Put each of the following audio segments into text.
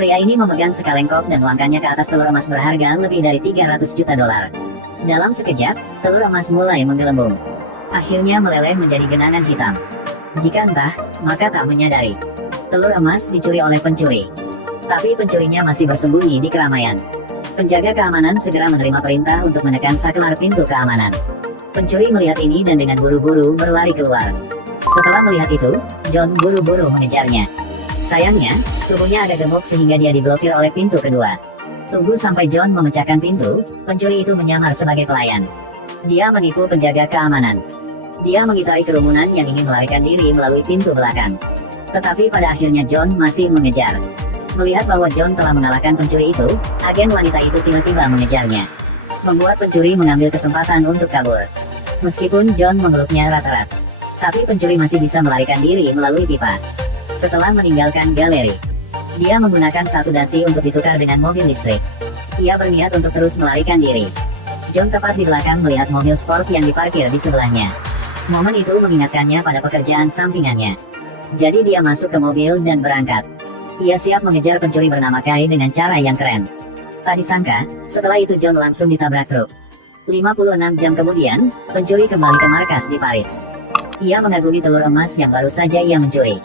Pria ini memegang sekalengkop dan melangkahnya ke atas telur emas berharga lebih dari 300 juta dolar. Dalam sekejap, telur emas mulai menggelembung. Akhirnya meleleh menjadi genangan hitam. Jika entah, maka tak menyadari. Telur emas dicuri oleh pencuri. Tapi pencurinya masih bersembunyi di keramaian. Penjaga keamanan segera menerima perintah untuk menekan saklar pintu keamanan. Pencuri melihat ini dan dengan buru-buru berlari keluar. Setelah melihat itu, John buru-buru mengejarnya. Sayangnya, tubuhnya agak gemuk sehingga dia diblokir oleh pintu kedua. Tunggu sampai John memecahkan pintu, pencuri itu menyamar sebagai pelayan. Dia menipu penjaga keamanan. Dia mengitari kerumunan yang ingin melarikan diri melalui pintu belakang. Tetapi pada akhirnya John masih mengejar. Melihat bahwa John telah mengalahkan pencuri itu, agen wanita itu tiba-tiba mengejarnya. Membuat pencuri mengambil kesempatan untuk kabur. Meskipun John mengeluknya erat-erat, tapi pencuri masih bisa melarikan diri melalui pipa. Setelah meninggalkan galeri, dia menggunakan satu dasi untuk ditukar dengan mobil listrik. Ia berniat untuk terus melarikan diri. John tepat di belakang melihat mobil sport yang diparkir di sebelahnya. Momen itu mengingatkannya pada pekerjaan sampingannya. Jadi dia masuk ke mobil dan berangkat. Ia siap mengejar pencuri bernama Kai dengan cara yang keren. Tak disangka, setelah itu John langsung ditabrak truk. 56 jam kemudian, pencuri kembali ke markas di Paris. Ia mengagumi telur emas yang baru saja ia mencuri.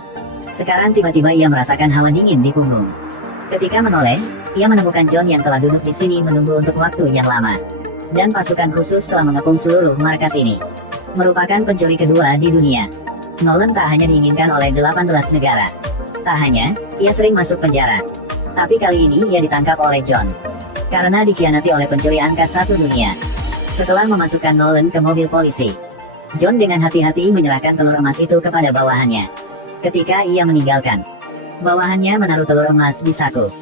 Sekarang tiba-tiba ia merasakan hawa dingin di punggung. Ketika menoleh, ia menemukan John yang telah duduk di sini menunggu untuk waktu yang lama. Dan pasukan khusus telah mengepung seluruh markas ini. Merupakan pencuri kedua di dunia. Nolan tak hanya diinginkan oleh 18 negara. Tak hanya, ia sering masuk penjara. Tapi kali ini ia ditangkap oleh John. Karena dikhianati oleh pencuri angka 1 dunia. Setelah memasukkan Nolan ke mobil polisi, John dengan hati-hati menyerahkan telur emas itu kepada bawahannya. Ketika ia meninggalkan, bawahannya menaruh telur emas di saku.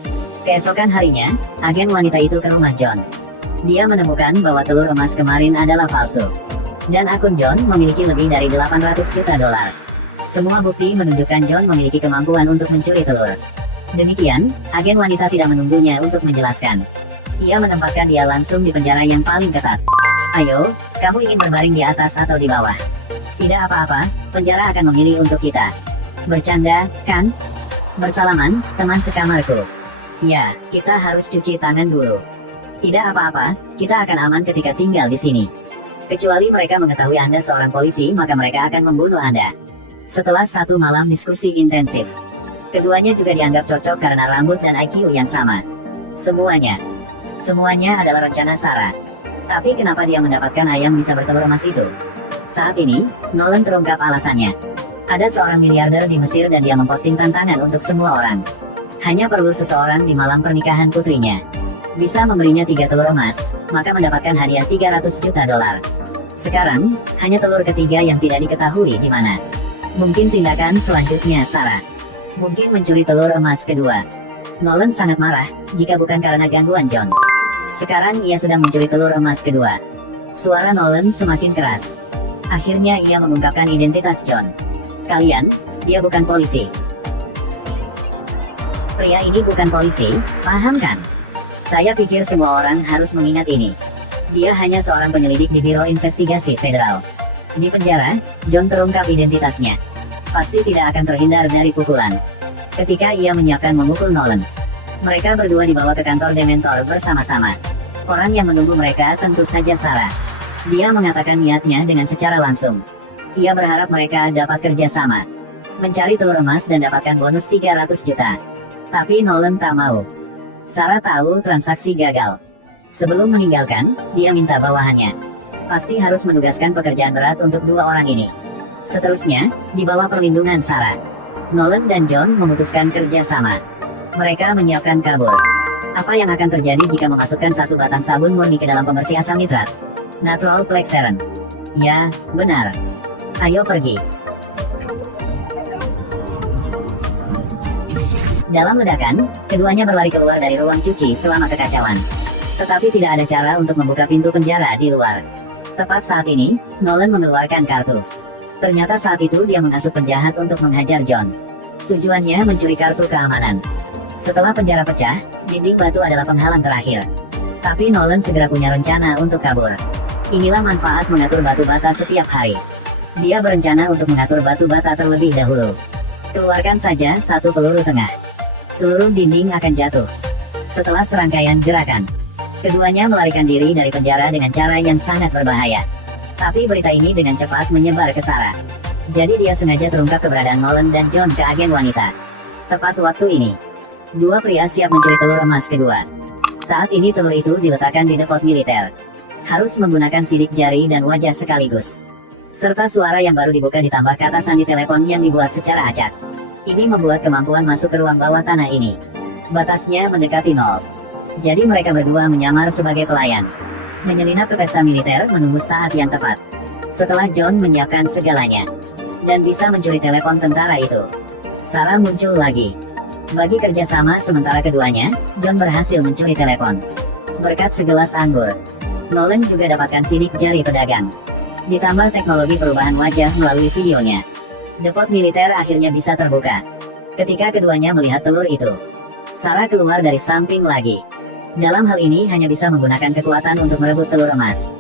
Keesokan harinya, agen wanita itu ke rumah John. Dia menemukan bahwa telur emas kemarin adalah palsu. Dan akun John memiliki lebih dari 800 juta dolar. Semua bukti menunjukkan John memiliki kemampuan untuk mencuri telur. Demikian, agen wanita tidak menunggunya untuk menjelaskan. Ia menempatkan dia langsung di penjara yang paling ketat. Ayo, kamu ingin berbaring di atas atau di bawah? Tidak apa-apa, penjara akan memilih untuk kita. Bercanda, kan? Bersalaman, teman sekamarku. Ya, kita harus cuci tangan dulu. Tidak apa-apa, kita akan aman ketika tinggal di sini. Kecuali mereka mengetahui Anda seorang polisi, maka mereka akan membunuh Anda. Setelah satu malam diskusi intensif, keduanya juga dianggap cocok karena rambut dan IQ yang sama. Semuanya adalah rencana Sarah. Tapi kenapa dia mendapatkan ayam bisa bertelur emas itu? Saat ini, Nolan terungkap alasannya. Ada seorang miliarder di Mesir dan dia memposting tantangan untuk semua orang. Hanya perlu seseorang di malam pernikahan putrinya bisa memberinya 3 telur emas, maka mendapatkan hadiah 300 juta dolar. Sekarang, hanya telur ketiga yang tidak diketahui di mana. Mungkin tindakan selanjutnya Sarah. Mungkin mencuri telur emas kedua. Nolan sangat marah, jika bukan karena gangguan John. Sekarang ia sedang mencuri telur emas kedua. Suara Nolan semakin keras. Akhirnya ia mengungkapkan identitas John. Kalian, dia bukan polisi. Pria ini bukan polisi, paham kan? Saya pikir semua orang harus mengingat ini. Dia hanya seorang penyelidik di Biro Investigasi Federal. Di penjara, John terungkap identitasnya. Pasti tidak akan terhindar dari pukulan. Ketika ia menyiapkan memukul Nolan, mereka berdua dibawa ke kantor Dementor bersama-sama. Orang yang menunggu mereka tentu saja Sarah. Dia mengatakan niatnya dengan secara langsung. Ia berharap mereka dapat kerjasama, mencari telur emas dan dapatkan bonus 300 juta. Tapi Nolan tak mau. Sarah tahu transaksi gagal. Sebelum meninggalkan, dia minta bawahannya pasti harus menugaskan pekerjaan berat untuk 2 orang ini. Seterusnya, di bawah perlindungan Sarah, Nolan dan John memutuskan kerjasama. Mereka menyiapkan kabur. Apa yang akan terjadi jika memasukkan 1 batang sabun murni ke dalam pembersih asam nitrat? Natural Plexeren. Ya, benar. Ayo pergi. Dalam ledakan, keduanya berlari keluar dari ruang cuci selama kekacauan. Tetapi tidak ada cara untuk membuka pintu penjara di luar. Tepat saat ini, Nolan mengeluarkan kartu. Ternyata saat itu dia mengasuh penjahat untuk menghajar John. Tujuannya mencuri kartu keamanan. Setelah penjara pecah, dinding batu adalah penghalang terakhir. Tapi Nolan segera punya rencana untuk kabur. Inilah manfaat mengatur batu bata setiap hari. Dia berencana untuk mengatur batu bata terlebih dahulu. Keluarkan saja 1 peluru tengah. seluruh dinding akan jatuh. Setelah serangkaian gerakan, keduanya melarikan diri dari penjara dengan cara yang sangat berbahaya. Tapi berita ini dengan cepat menyebar ke Sarah. Jadi dia sengaja terungkap keberadaan Nolan dan John ke agen wanita. Tepat waktu ini, dua pria siap mencuri telur emas kedua. Saat ini telur itu diletakkan di depot militer. Harus menggunakan sidik jari dan wajah sekaligus. Serta suara yang baru dibuka ditambah kata sandi telepon yang dibuat secara acak. Ini membuat kemampuan masuk ke ruang bawah tanah ini batasnya mendekati nol. Jadi mereka berdua menyamar sebagai pelayan, menyelinap ke pesta militer menunggu saat yang tepat. Setelah John menyiapkan segalanya dan bisa mencuri telepon tentara itu, Sarah muncul lagi. Bagi kerjasama sementara keduanya, John berhasil mencuri telepon. Berkat segelas anggur, Nolan juga dapatkan sidik jari pedagang. Ditambah teknologi perubahan wajah melalui videonya, depot militer akhirnya bisa terbuka. Ketika keduanya melihat telur itu, Sarah keluar dari samping lagi. Dalam hal ini hanya bisa menggunakan kekuatan untuk merebut telur emas.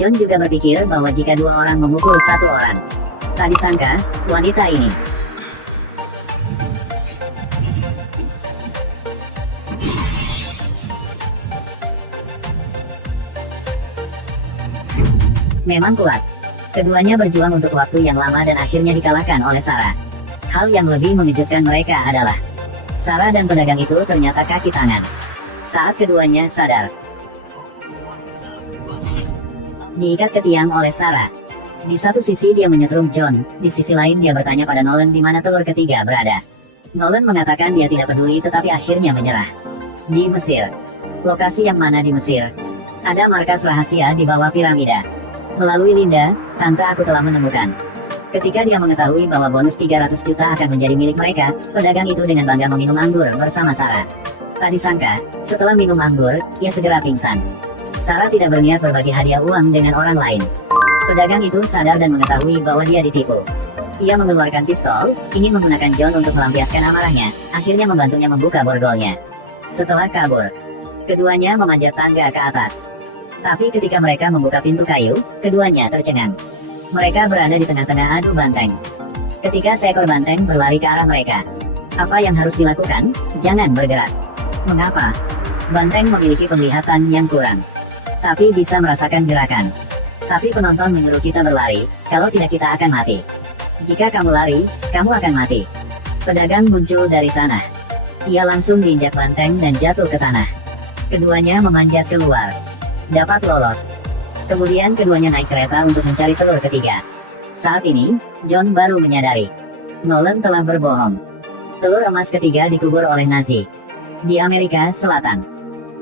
John juga berpikir bahwa jika dua orang memukul satu orang, tak disangka, wanita ini memang kuat. Keduanya berjuang untuk waktu yang lama dan akhirnya dikalahkan oleh Sarah. Hal yang lebih mengejutkan mereka adalah Sarah dan pedagang itu ternyata kaki tangan. Saat keduanya sadar, diikat ke tiang oleh Sarah. Di satu sisi dia menyetrum John, di sisi lain dia bertanya pada Nolan di mana telur ketiga berada. Nolan mengatakan dia tidak peduli tetapi akhirnya menyerah. Di Mesir. Lokasi yang mana di Mesir? Ada markas rahasia di bawah piramida. Melalui Linda, tante aku telah menemukan. Ketika dia mengetahui bahwa bonus 300 juta akan menjadi milik mereka, pedagang itu dengan bangga meminum anggur bersama Sarah. Tak disangka, setelah minum anggur, ia segera pingsan. Sarah tidak berniat berbagi hadiah uang dengan orang lain. Pedagang itu sadar dan mengetahui bahwa dia ditipu. Ia mengeluarkan pistol, ingin menggunakan John untuk melampiaskan amarahnya, akhirnya membantunya membuka borgolnya. Setelah kabur, keduanya memanjat tangga ke atas. Tapi ketika mereka membuka pintu kayu, keduanya tercengang. Mereka berada di tengah-tengah adu banteng. Ketika seekor banteng berlari ke arah mereka, apa yang harus dilakukan? Jangan bergerak. Mengapa? Banteng memiliki penglihatan yang kurang, tapi bisa merasakan gerakan. Tapi penonton menyuruh kita berlari, kalau tidak kita akan mati. Jika kamu lari, kamu akan mati. Pedagang muncul dari tanah. Ia langsung diinjak banteng dan jatuh ke tanah. Keduanya memanjat keluar. Dapat lolos. Kemudian keduanya naik kereta untuk mencari telur ketiga. Saat ini, John baru menyadari Nolan telah berbohong. Telur emas ketiga dikubur oleh Nazi di Amerika Selatan.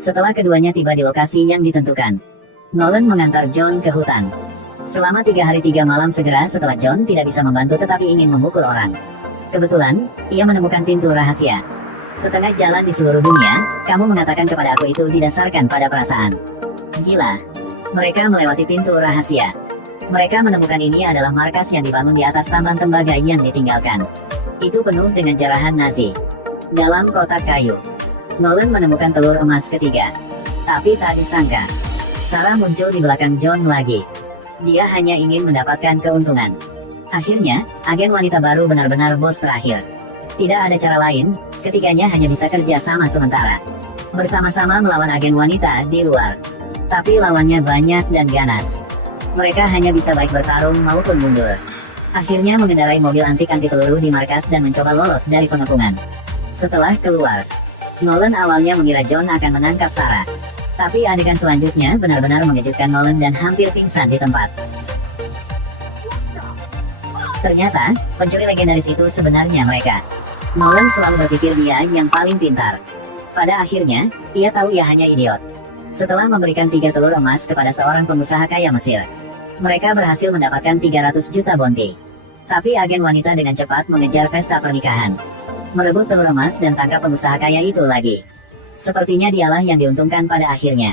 Setelah keduanya tiba di lokasi yang ditentukan, Nolan mengantar John ke hutan. Selama 3 hari 3 malam segera setelah John tidak bisa membantu tetapi ingin memukul orang. Kebetulan, ia menemukan pintu rahasia. Setengah jalan di seluruh dunia, kamu mengatakan kepada aku itu didasarkan pada perasaan. Gila. Mereka melewati pintu rahasia. Mereka menemukan ini adalah markas yang dibangun di atas tambang tembaga yang ditinggalkan. Itu penuh dengan jarahan Nazi. Dalam kotak kayu, Nolan menemukan telur emas ketiga. Tapi tak disangka, Sarah muncul di belakang John lagi. Dia hanya ingin mendapatkan keuntungan. Akhirnya, agen wanita baru benar-benar bos terakhir. Tidak ada cara lain, ketiganya hanya bisa kerja sama sementara. Bersama-sama melawan agen wanita di luar. Tapi lawannya banyak dan ganas. Mereka hanya bisa baik bertarung maupun mundur. Akhirnya mengendarai mobil anti peluru di markas dan mencoba lolos dari pengepungan. Setelah keluar, Nolan awalnya mengira John akan menangkap Sarah. Tapi adegan selanjutnya benar-benar mengejutkan Nolan dan hampir pingsan di tempat. Ternyata, pencuri legendaris itu sebenarnya mereka. Nolan selalu berpikir dia yang paling pintar. Pada akhirnya, ia tahu ia hanya idiot. Setelah memberikan 3 telur emas kepada seorang pengusaha kaya Mesir, mereka berhasil mendapatkan 300 juta bounty. Tapi agen wanita dengan cepat mengejar pesta pernikahan, merebut telur emas dan tangkap pengusaha kaya itu lagi. Sepertinya dialah yang diuntungkan pada akhirnya.